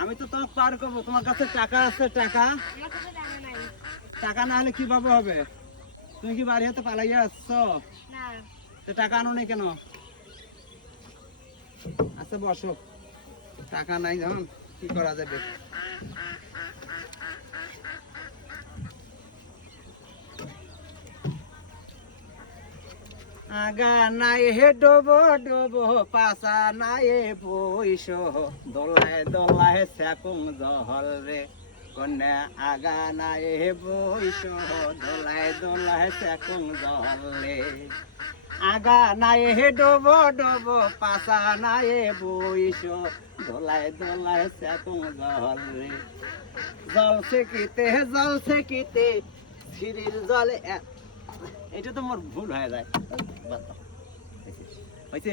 আমি তো তোমাকে পার করবো, তোমার কাছে টাকা আছে? টাকা টাকা না হলে কিভাবে হবে? তুমি কি বাড়ি হাতে পালাইয়া আসছো? তো টাকা আনো নি কেন? আচ্ছা বসো, টাকা নাই যখন কি করা যাবে। আগা নাই হে ডোবো ডোবো পাশা নাই বইস, দোলায় দোলায় সেকুম জহল রে কন্যা। আগা নাই হে বইস, দোলায় দোলায় সেকুম জহল রে। আগা নাই হে ডোবো ডোবো পাশা নাই বইস, দোলায় দোলায় সেকুম জহল রে। জল সে কিতে সিঁড়ির জলে। এটা তো মোর ভুল হয়ে যায়। হয়েছে